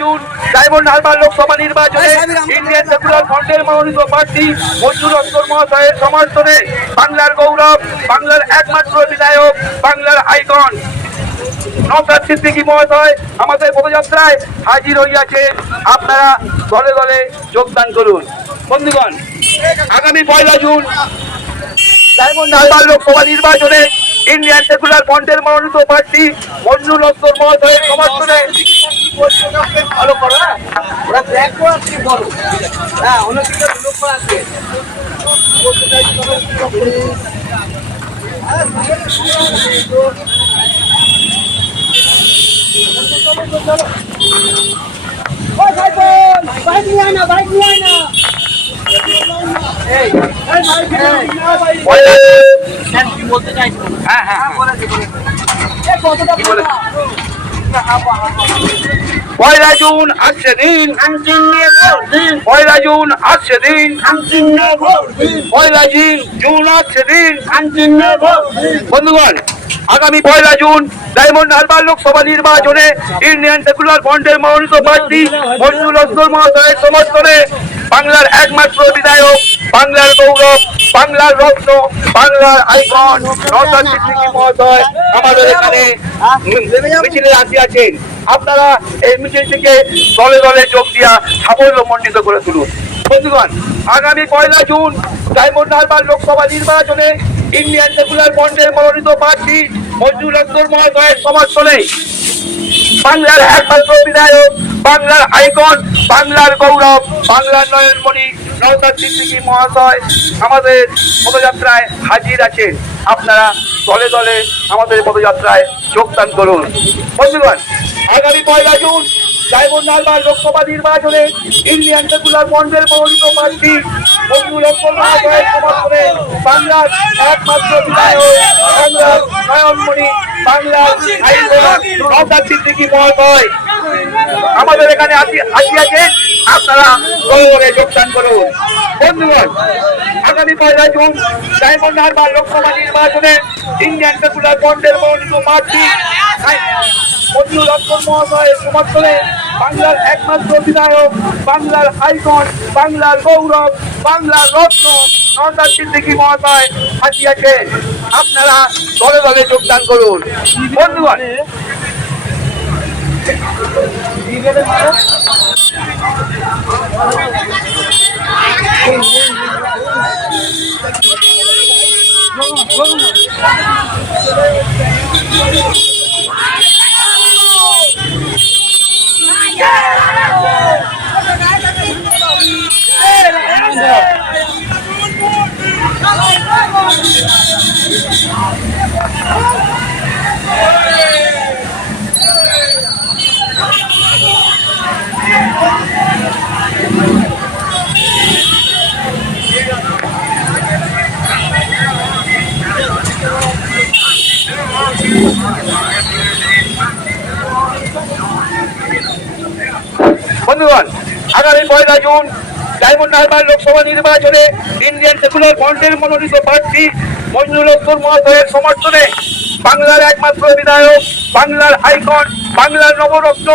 June diamond Harbour Lok Sabha নির্বাচনে Indian secular ফ্রন্টের মনোনীত প্রার্থী মঞ্জুর অস্কর মহাশয়ের সমর্থনে বাংলার গৌরব বাংলার একমাত্র বিধায়ক বাংলার আইকন। নৌকার সিদ্দিকি মহোদয় আমাদের পদযাত্রায় হাজির হইয়াছেন আপনারা দলে দলে যোগদান করুন। বন্ধুগণ আগামী পয়লা জুন ডায়মন্ড হারবার লোকসভা নির্বাচনে ইন্ডিয়ান সেকুলার ফ্রন্টের মনোনীত প্রার্থী মঞ্জুর লস্কর মহোদয়ের সমর্থনে ভালো করো ওরা দেখো আর কি বলো হ্যাঁ? অনেক কিছু লোক আছে ও ভাইবোন বাইক নিয়ে আয় না বাইক নিয়ে আয় না এই এই বাইক নিয়ে আয় না, বাইক নিয়ে পয়লা আয়। কি বলতে চাইছো হ্যাঁ হ্যাঁ হ্যাঁ। এ কতটা আসছে দিন। পয়লা জুন জুন আসছে দিন। বন্ধুগণ, আগামী পয়লা জুন ডায়মন্ড হারবার লোকসভা নির্বাচনে ইন্ডিয়ান সেকুলার ফ্রন্টের মনোনীত প্রার্থী মঞ্জুর লস্কর মহোদয়ের সমর্থনে বাংলার একমাত্র বিধায়ক, বাংলার গৌরব বাংলার রত্ন বাংলার আইকন মহোদয়, আমাদের এখানে মিছিলে আসিয়াছেন আপনারা এই মিছিলটিকে দলে দলে যোগ দিয়া সাফল্য মণ্ডিত করে তুলুন। বন্ধুগণ, আগামী পয়লা জুন ডায়মন্ড হারবার লোকসভা নির্বাচনে ইন্ডিয়ান সেকুলার ফ্রন্টের মনোনীত প্রার্থী মঞ্জুর আক্তর মহোদয়ের সমর্থনে বাংলার একমাত্র বিধায়ক, বাংলার আইকন, বাংলার গৌরব, বাংলার নয়নমণি নৌকার দিদি মহাশয় আমাদের পদযাত্রায় হাজির আছে আপনারা দলে দলে আমাদের পদযাত্রায় যোগদান করুন। বন্ধুগণ, আগামী পয়লা জুন ডায়মন্ড লোকসভা নির্বাচনে ইন্ডিয়ান সেকুলার মন্ডল মনোনীত প্রার্থী আমাদের এখানে আসি- আসিয়াছেন আপনারা দলে যোগদান করুন। বন্ধুগণ, আগামী পয়লা জুন ডায়মন্ড হারবার লোকসভা নির্বাচনে ইন্ডিয়ান সেকুলার ফ্রন্টের মনোনীত প্রার্থী মঞ্জুর অক্কর মহাশয়ের সমর্থনে বাংলার একমাত্র বিধায়ক বাংলার আইকন বাংলার গৌরব, বাংলার রত্ন নন্দার সিদ্দিকী মহাশয় আসিয়াছেন আপনারা দলে দলে যোগদান করুন। বন্ধুগণ বন্ধুগণ, আগামী পয়লা জুন ডায়মন্ড হারবার লোকসভা নির্বাচনে ইন্ডিয়ান সেকুলার ফ্রন্টের মনোনীত প্রার্থী মঞ্জুর অক্তর মহাশয়ের সমর্থনে বাংলার একমাত্র বিধায়ক, বাংলার আইকন, বাংলার নবরত্ন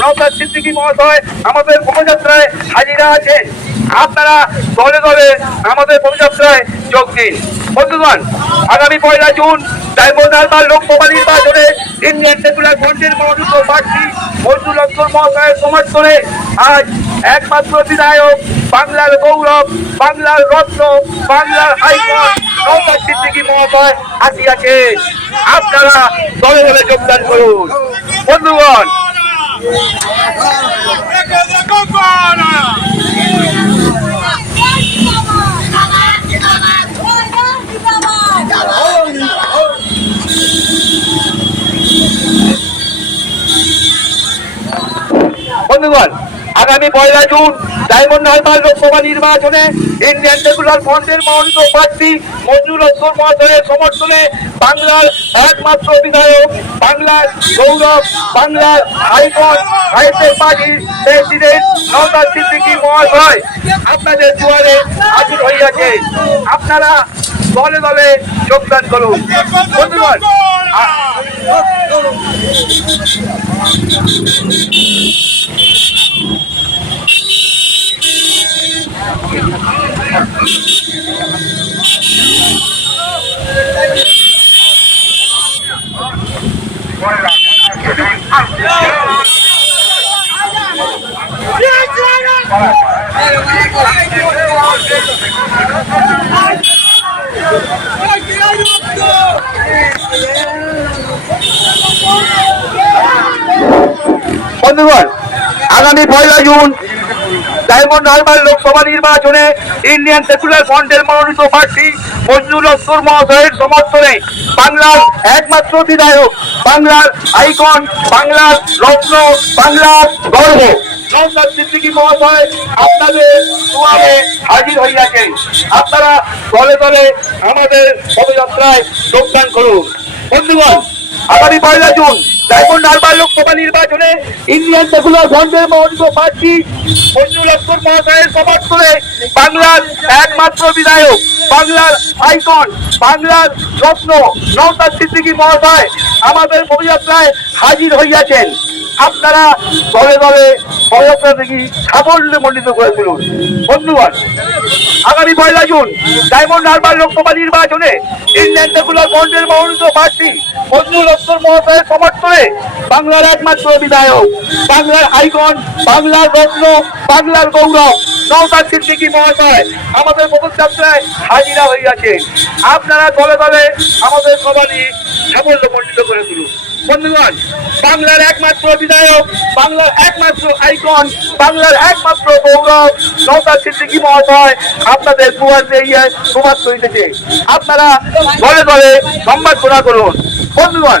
নৌকার সিদ্দিকী মহাশয় আমাদের পদযাত্রায় হাজিরা আছেন। আপনারা দলে দলে আমাদের পদযাত্রায় যোগ দিন। বন্ধুগণ, আগামী পয়লা জুন ডায়মন্ড হারবার লোকসভা নির্বাচনে ইন্ডিয়ান সেকুলার ফ্রন্টের মনোনীত প্রার্থী মজদুর অক্তর মহাশয়ের সমর্থনে আজ একমাত্র বিধায়ক, বাংলার গৌরব, বাংলার রত্ন, বাংলার আইকন নৌকার সিদ্দিকী মহাশয় আসিয়াছে আপনারা দলে দলে যোগদান করুন। বন্ধুগণ আগামী পয়লা জুন ডায়মন্ড হারবার লোকসভা নির্বাচনে ইন্ডিয়ান সেকুলার ফ্রন্টের মনোনীত প্রার্থী মঞ্জুর অস্কর মহাশয়ের সমর্থনে বাংলার একমাত্র বিধায়ক বাংলার গৌরব, বাংলার আইকন সাহিত্যের পার্টির প্রেসিডেন্ট নওদার সিদ্দিকি মহাশয়। আপনাদের দুয়ারে হাজির হইয়াছে। আপনারা দলে দলে যোগদান করুন। বন্ধুগণ বন্ধুগণ আগামী পয়লা জুন ডায়মন্ড হারবার লোকসভা নির্বাচনে ইন্ডিয়ান সেকুলার ফ্রন্টের মনোনীত প্রার্থী মজনুল অস্তর মহাশয়ের সমর্থনে বাংলার একমাত্র বিধায়ক বাংলার আইকন, বাংলার রত্ন, বাংলার গর্ব। মহাশয় আপনাদের দুয়ারে হাজির হইয়াছেন আপনারা দলে দলে আমাদের পদযাত্রায় যোগদান করুন। বন্ধুগণ, আগামী পয়লা জুন নির্বাচনে ইন্ডিয়ান মহাশয়ের বাংলার একমাত্র বিধায়ক, বাংলার বাংলার রত্ন সিদ্দিকী মহাশয় আমাদের পদযাত্রায় হাজির হইয়াছেন। আপনারা দলে দলে পদযাত্রা দেখি সাফল্য মণ্ডিত করে তুলুন। বন্ধুগণ, আগামী পয়লা জুন ডায়মন্ড হারবার লোকসভা নির্বাচনে ইন্ডিয়ান সেকুলার ফ্রন্টের মনোনীত প্রার্থী মজনুল অক্তর মহাশয়ের সমর্থনে বাংলার একমাত্র বিধায়ক, বাংলার আইকন, বাংলার রত্ন, বাংলার গৌরব নৌকার সিদ্দিকী মহাশয় আমাদের পদযাত্রায় হাজিরা হইয়াছে। আপনারা দলে দলে আমাদের সবারই সাফল্য মণ্ডিত করে বন্ধুগণ, বাংলার একমাত্র বিধায়ক বাংলার একমাত্র আইকন, বাংলার একমাত্র গৌরব নৌকার সিদ্দিকী মহাশয় আপনাদের দুয়ার ইয়ে প্রবাস করিতেছে আপনারা ঘরে সম্মান পূরা করুন। বন্ধুগণ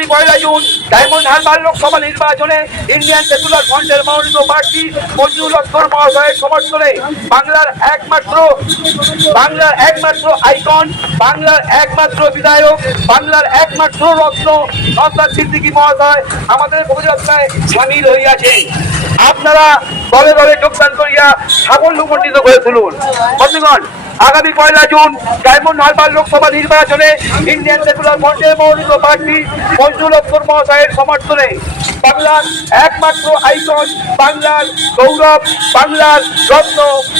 আগামী পয়লা জুন ডায়মন্ড হারবার লোকসভা নির্বাচনে ইন্ডিয়ান সেকুলার ফ্রন্টের মনোনীত প্রার্থী মঞ্জুর অক্তর মহাশয়ের সমর্থনে বাংলার একমাত্র বাংলার একমাত্র আইকন, বাংলার একমাত্র বিধায়ক, বাংলার একমাত্র রত্ন নসাদ সিদ্দিকী মহাশয় আমাদের পদযাত্রায় সামিল হইয়াছে। আপনারা দলে দলে যোগদান করিয়া সাফল্যমণ্ডিত করে তুলুন। বন্ধুগণ আগামী পয়লা জুন ডায়মন্ড হারবার লোকসভা নির্বাচনে ইন্ডিয়ান সেকুলার ফ্রন্টের মনোনীত প্রার্থী মঞ্জুর অক্তর মহাশয়ের সমর্থনে বাংলার একমাত্র আইকন, বাংলার গৌরব, বাংলার রত্ন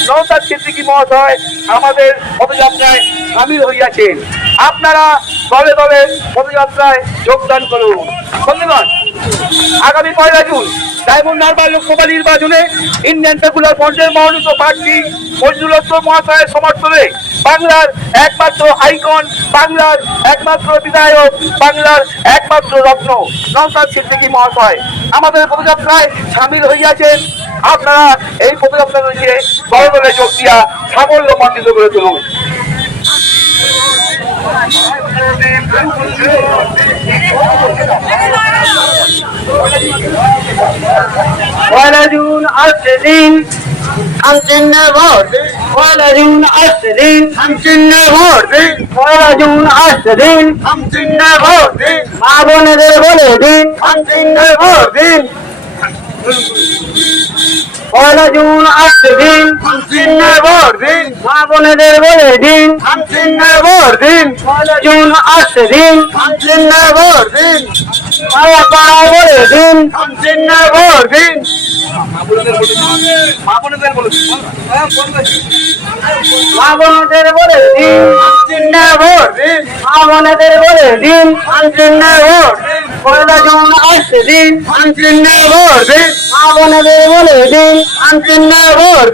নৌতার সিদ্দিকী মহাশয় আমাদের পদযাত্রায় সামিল হইয়াছেন। আপনারা দলে দলে পদযাত্রায় যোগদান করুন। বন্ধুগণ আগামী পয়লা জুন ডায়মন্ড হারবার লোকসভা নির্বাচনে ইন্ডিয়ান সেকুলার ফ্রন্টের মনোনীত প্রার্থী হক মহাশয়ের সমর্থনে বাংলার একমাত্র আইকন, বাংলার একমাত্র বিধায়ক, বাংলার একমাত্র রত্ন নৌসাদ সিদ্দিকী মহাশয়। আমাদের পদযাত্রায় সামিল হইয়াছেন। আপনারা এই পদযাত্রা দিয়ে দলে দলে যোগ দিয়া সাফল্য মণ্ডিত করে তুলুন। পয়লা জুন আসছে দিন। আমচিহ্ন ভোট পয়লা জুন আসছে দিন। আমচিহ্ন ভোট পয়লা জুন আসছে দিন। আমচিহ্ন ভোট মা বোনেদের বলে দিন আমচিহ্ন ভোট দিন পয়লা জুন আসছে দিন। দিন। মা বোনেদের বলে দিন। দিন। পয়লা জুন আসছে দিন। দিন। পাড়া পাড়া বলে দিন। দিন। মা বোনদের বলে দিন। মা বোনদের বলে দিন। চিহ্ন ভোট পয়লা জুন আসছে দিন চিহ্ন ভোট দিন মা বোনদের বলে দিন চিহ্ন ভোট